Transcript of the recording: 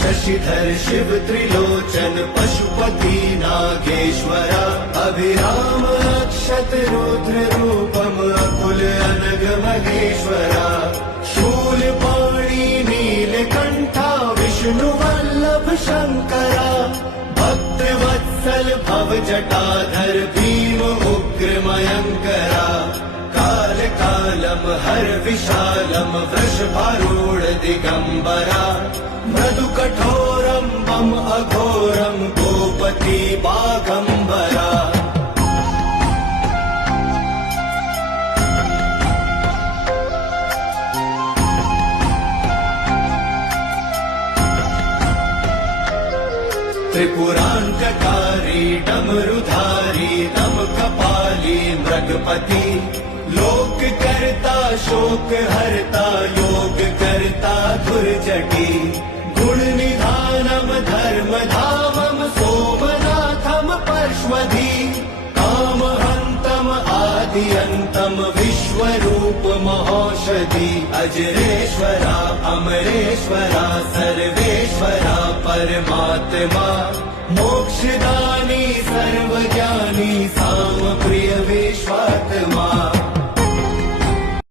शशिधर शिव त्रिलोचन पशुपति नागेश्वरा अभिराम अक्षत रुद्र रूपम अकुल अनग महेश्वरा शूलपाणि नीलकंठा विष्णु वल्लभ शंकरा भक्त वत्सल भव जटाधर भीम उग्र मयंकरा काल कालम हर विशालम वृषभारूढ़ दिगंबरा मृदु कठोरम बम अघोरम गोपति बागंबरा त्रिपुरांतकारी डमरुधारी दम कपाली मृगपति लोक करता शोक हरता योग करता दुर्जटी गुण निधानम धर्म धामम सोमनाथम परश्वधी काम हंतम आदि अंतम विश्वरूप महौषधि अजरेश्वरा अमरेश्वरा सर्वेश्वरा परमात्मा मोक्षदानी सर्वज्ञानी